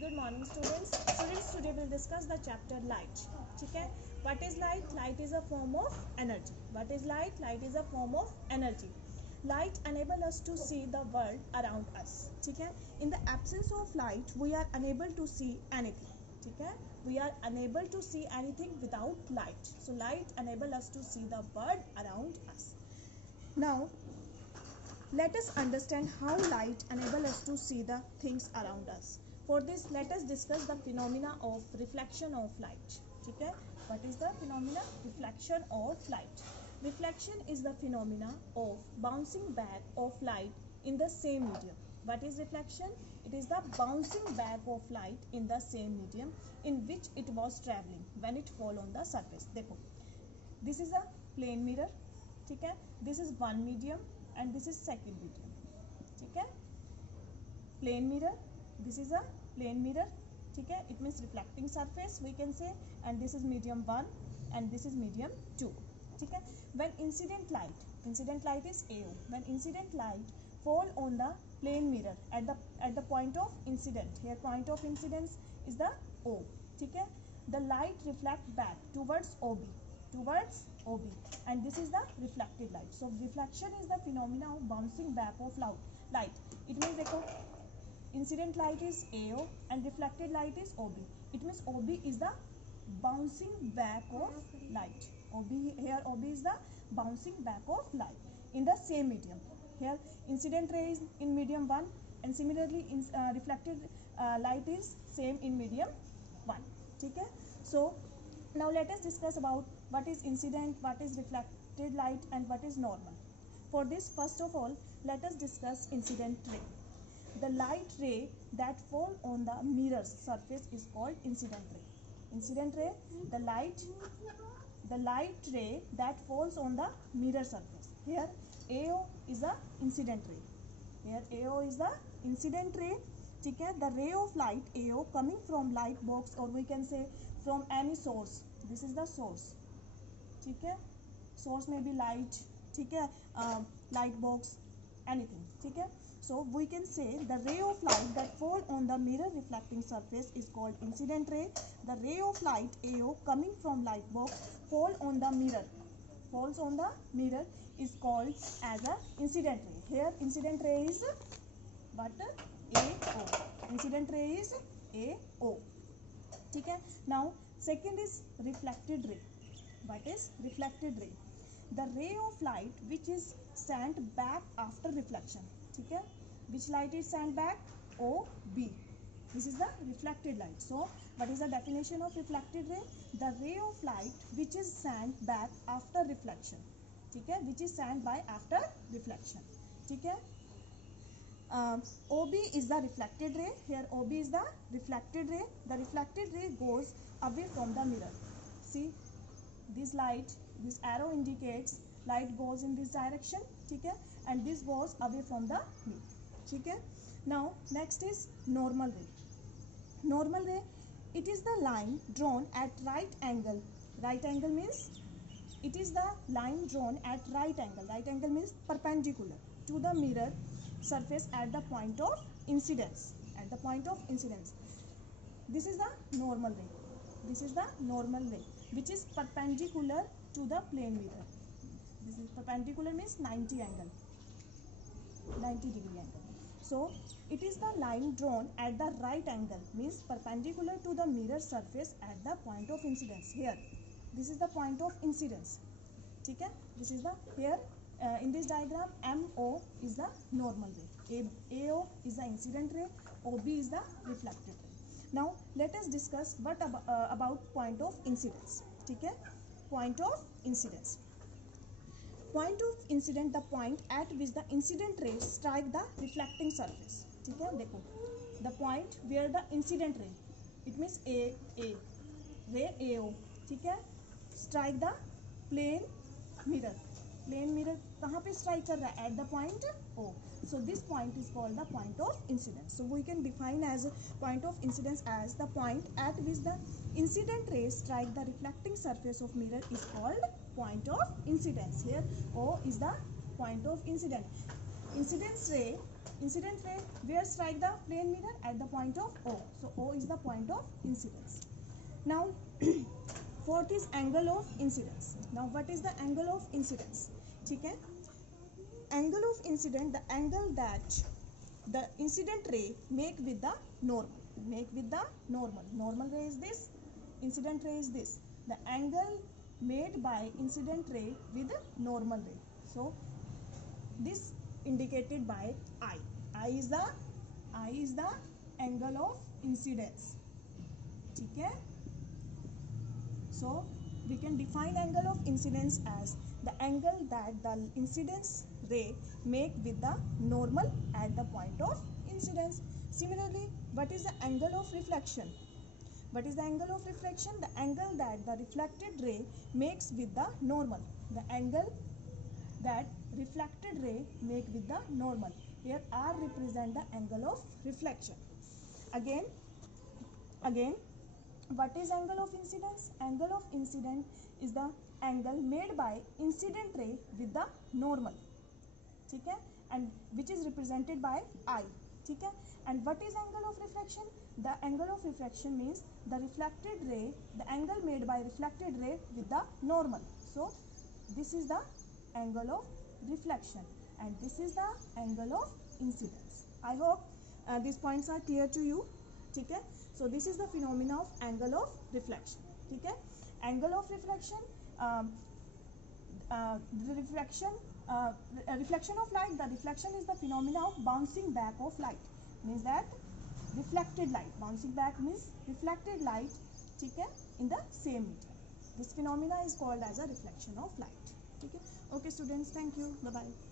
Good morning students. Students, today we'll discuss the chapter light. ठीक है? What is light? Light is a form of energy. What is light? Light is a form of energy. Light enable us to see the world around us. ठीक है? In the absence of light, we are unable to see anything. ठीक है? We are unable to see anything without light. So light enable us to see the world around us. Now, let us understand how light enable us to see the things around us. For this, let us discuss the phenomena of reflection of light. ठीक है? What is the phenomena? Reflection of light. Reflection is the phenomena of bouncing back of light in the same medium. What is reflection? It is the bouncing back of light in the same medium in which it was traveling when it fall on the surface. देखो, this is a plane mirror. ठीक है? This is one medium and this is second medium. ठीक है? Plane mirror. This is a plane mirror. ठीक है? It means reflecting surface we can say, and this is medium 1 and this is medium 2. ठीक है? When incident light is AO. When incident light fall on the plane mirror at the point of incident. Here point of incidence is the O. ठीक है? The light reflect back towards OB, and this is the reflected light. So reflection is the phenomena of bouncing back of light. It means देखो, incident light is AO and reflected light is OB. It means OB is the bouncing back of light. Here OB is the bouncing back of light in the same medium. Here incident ray is in medium 1 and similarly reflected light is same in medium 1. ठीक है? So now let us discuss about what is incident, what is reflected light and what is normal. For this, first of all, let us discuss incident ray. The light ray that fall on the mirror's surface is called incident ray. Incident ray, the light ray that falls on the mirror surface. Here AO is the incident ray. Here AO is the incident ray. ठीक है? The ray of light AO coming from light box, or we can say from any source. This is the source. ठीक है? Source may be light. ठीक है? Light box, anything. ठीक है? So we can say the ray of light that fall on the mirror reflecting surface is called incident ray. The ray of light AO coming from light box falls on the mirror is called as a incident ray. Here incident ray is what? AO. Incident ray is AO. ठीक है? Now second is reflected ray. What is reflected ray? The ray of light which is sent back after reflection. ठीक है? Which light is sent back? OB. This is the reflected light. So what is the definition of reflected ray? The ray of light which is sent back after reflection. ठीक है? Which is sent by after reflection. ठीक है? OB is the reflected ray. Here OB is the reflected ray. The reflected ray goes away from the mirror. See, this light, this arrow indicates light goes in this direction. ठीक है? And this goes away from the mirror. ठीक है? Now next is normal ray. Normal ray, it is the line drawn at right angle. Right angle means it is the line drawn at right angle. Right angle means perpendicular to the mirror surface at the point of incidence. At the point of incidence. This is the normal ray. This is the normal ray which is perpendicular to the plane mirror. This is perpendicular means 90 degree angle. So it is the line drawn at the right angle means perpendicular to the mirror surface at the point of incidence. Here this is the point of incidence. ठीक है? This is the here in this diagram MO is the normal ray, AO is the incident ray, OB is the reflected ray. Now let us discuss what about point of incidence. ठीक है? Point of incidence. Point of incident, the point at which the incident ray strike the reflecting surface. ठीक है? देखो, the point where the incident ray, it means ray AO, ठीक है? Strike the plane mirror. Plane mirror कहाँ पे strike कर रहा है? At the point O. So this point is called the point of incidence. So we can define as point of incidence as the point at which the incident ray strike the reflecting surface of mirror is called point of incidence. Here O is the point of incidence. Incidence ray incident ray, where strike the plane mirror? At the point of O. So O is the point of incidence. Now fourth is angle of incidence. Now what is the angle of incidence? ठीक है, angle of incident, the angle that the incident ray make with the normal ray is this, incident ray is this, the angle made by incident ray with normal ray. So this indicated by I. I is the angle of incidence. ठीक है, so we can define angle of incidence as the angle that the incidence ray make with the normal at the point of incidence. Similarly, what is the angle of reflection? What is the angle of reflection? The angle that the reflected ray makes with the normal. The angle that reflected ray make with the normal. Here R represent the angle of reflection. Again, what is angle of incidence? Angle of incidence is the angle made by incident ray with the normal. ठीक है, and which is represented by I. ठीक है, and what is angle of reflection? The angle of reflection means the reflected ray, the angle made by reflected ray with the normal. So this is the angle of reflection and this is the angle of incidence. I hope these points are clear to you. ठीक है, so this is the phenomena of angle of reflection. ठीक है, angle of reflection, the reflection of light. The reflection is the phenomena of bouncing back of light. Means that reflected light, bouncing back means reflected light, ठीक है, in the same medium. This phenomena is called as a reflection of light. ठीक है, okay students, thank you, bye bye.